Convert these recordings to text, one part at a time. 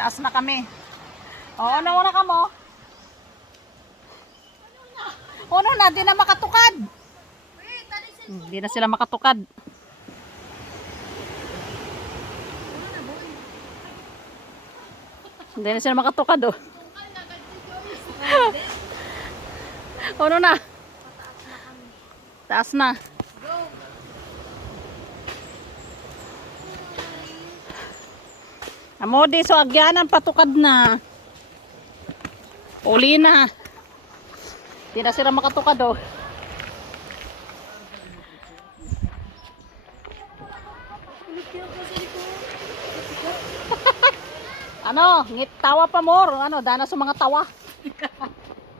Taas na kami. Oo, nauna ka mo. Ano na, di na makatukad. Hindi na sila makatukad. Hindi na sila makatukad, oh. Ano na? Taas na. Amodi, so agyanan, patukad na. Uli na. Hindi na sila makatukad, oh. Ano, tawa pa more. Ano, dana sa mga tawa.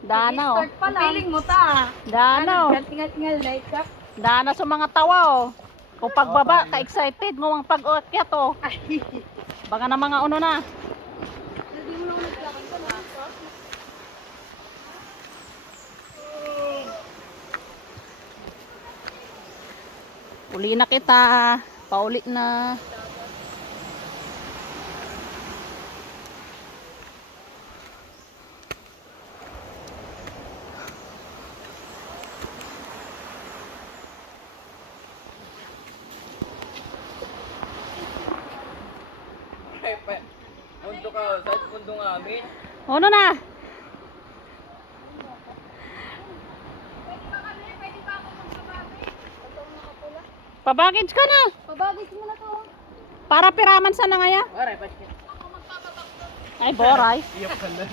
Dana, oh. Feeling mo ta. Dana, oh. Tingal-tingal light up. Dana sa mga tawa, oh. Kung pagbaba, ka-excited mo ang pag-uakyat, oh. Baka na mga ano na. Uli na kita. Pauli na. Mundo ka, saan mundo nga amin? Ano na? Pabagage ka na. Pabagis mo na to. Para piraman sana ngaya. Waray, paskit. Ay, boray. Iyok ka na.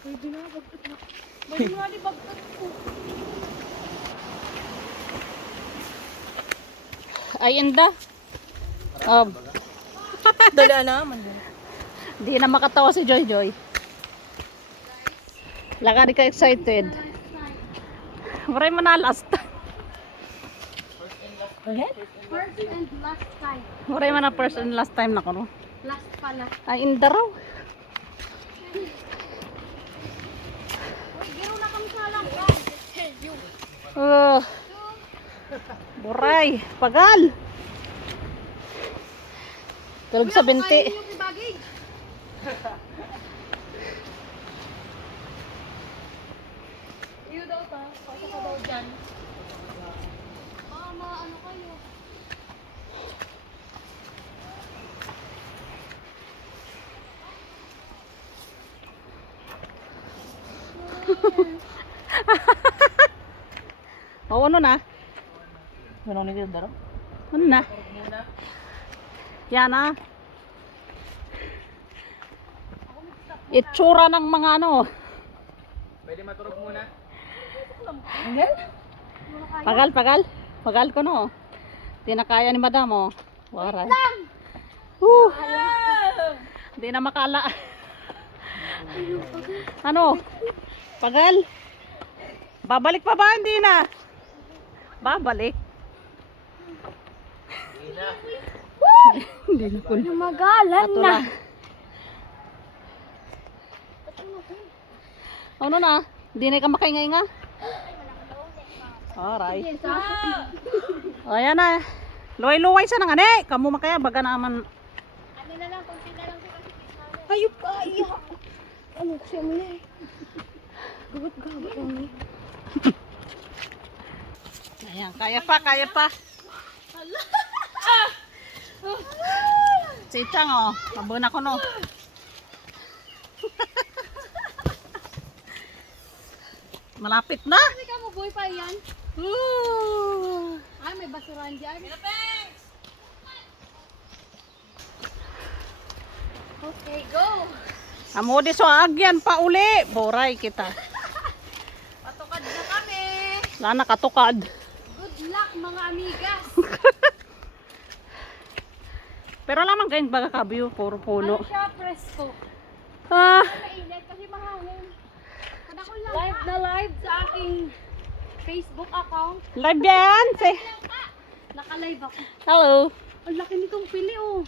Pwede na, bagtot na. Pwede nga di bagtot ko. Ay, inda. Dala naman. Di na makatawa si Joy Joy. Lagari ka excited. Maray mo na last. First and last time. Maray mo na first and last time na ko, no? Last pala. Ay, inda raw. Uy, giro na kami sa lang. Boray. Pagal. Tulog sa binti. Yung baggage. Iyo daw ta. Pasok ka daw dyan. Mama, ano kayo? O, ano na? Anong naging daro? Ano na? Yan ah. Itsura ng mga ano. Pwede maturog muna? Pagal. Pagal ko no. Di na kaya ni madam oh. Waray. Di na makala. Ano? Pagal. Babalik pa ba? Hindi na. Babalik. Hindi na po. Lumagalan Ato na. Ano na? Hindi na ka makaingay nga. Alright. Ayan na. Luway-luway sa nang ane. Kamu makaya baga naman. Ano na lang, konti na lang siya kasi ayup ka, iya. Ano siya mo na eh. Gabat-gabat lang eh. Ayan, kaya pa. Si Chang oh, mabuna ko no. Malapit na. Kasi ka mo boy pa yan. Ay, may basurahan dyan. Okay, go. Amodi so agyan pa uli. Boray kita. Patukad na kami. Wala nakatukad. Good luck mga amigas. Pero lamang ganyan baga kabyo, puro puno. Ano siya, presko. Ah, Mainit kasi mahangin. Kadako lang live na live sa aking Facebook account. live yan. Say, Naka-live ako. hello. Ang laki nitong pili oh.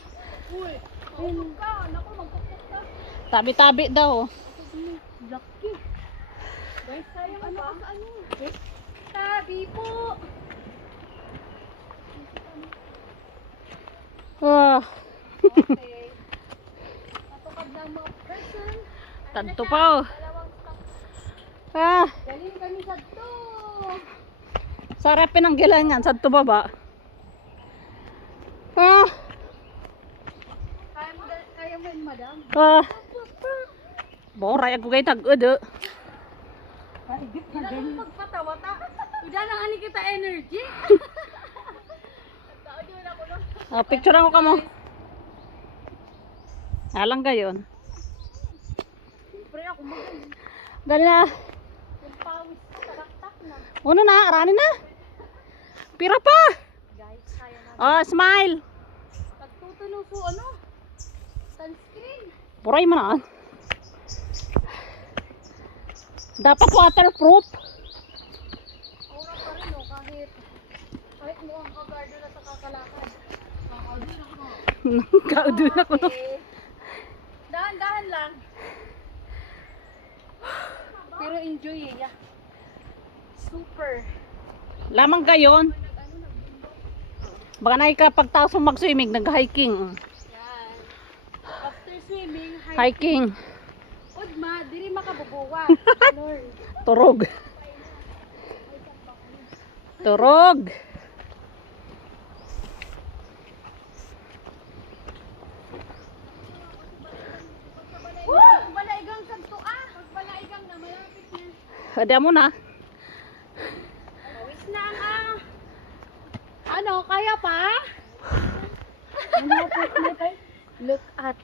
Uy, ayun ka. Naku, magpapok ka. Tabi-tabi daw. Laki. Guys, sayang ano ka ano? Tabi po. Ah, Okay. Natukad na ang mga person. Tadto pa oh. Dalawang stock. Ah, Galing kami sa to. sarap pinanggilangan sa baba. Ah, Kaya mo yun, madam? ah. Boray ako kay tag-ud. Hindi na kami magpatawa ta. Uda na ani kita energy. Picture ako kamo. Alang gayon. Pre ako magaling. Dali na. Yung pawis tarak-tak na. Uno na, arani na. Pira pa. Guys, kaya na. Oh, smile. Pagtutunog po ano? Sunscreen. Boray man. Dapat waterproof. Aura pa rin oh, kahit mo ang kagardo na sa kakalakad. Kaudun ako. Okay. Dahan-dahan lang. Pero enjoy eh. Yeah. Super. Lamang gayon. Baka nakikapagtaso mag-swimming, nag-hiking. Yan. After swimming, Hiking. Udma, diri makabubuwa. Lord. Turog. Turog. Balaigang kanto ah. Balaigang na malapit na. Ada mo na. Pawis na ang Ano, kaya pa? Look at.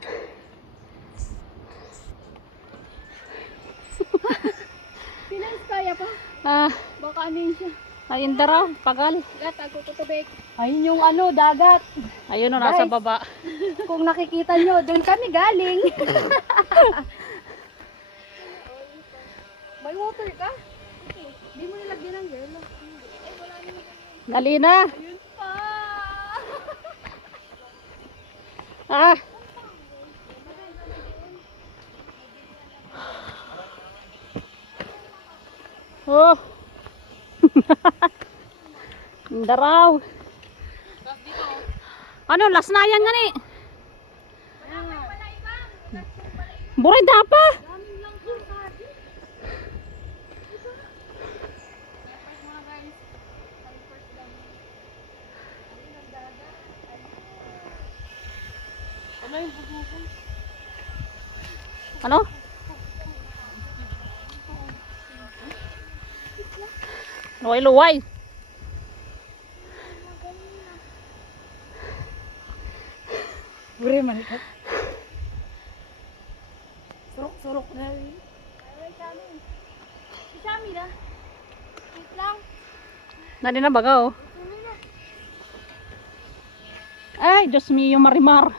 Pinans kaya pa? Ah, Baka anin siya. ayun daraw, pagal. Gat, ako tutubig. Ayun yung ano, dagat. Ayun o, nasa Guys. baba. Kung nakikita nyo, doon kami galing. May water ka? Hindi mo nilagyan ng yelo. Ay, wala naman. Dali na. Ayun pa. Ah. Oh. Daraw. Ano, last na yan nga ni. Buray da pa. Daming lang po sabi. Ano yung bubukan? Ano? Luway-luway. Bure man ka. Surok-surok na rin. Ay, kami. Si Sammy na. Wait lang. Nadi na baga oh. Ay, Diyos mio marimar.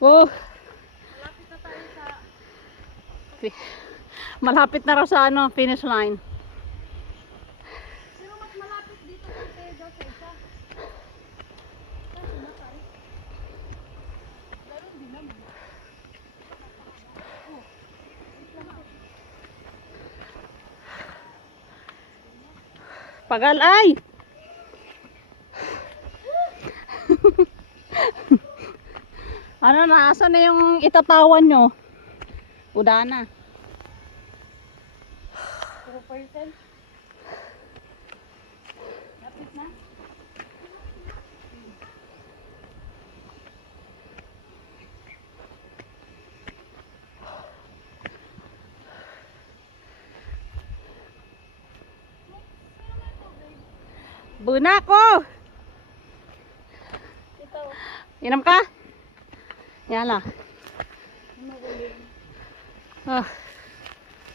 Oh. Malapit na tayo sa... Malapit na raw sa ano, finish line. Sino mas malapit dito kasi daw sa isa? Kasi na tayo. Meron din naman. Pagal ay. Ano na, asan na yung itatawan nyo? Uda na. 0%. Lapit na. Buna ko! Ito. Inam ka? Yan lang. Ano ba yun? Ah.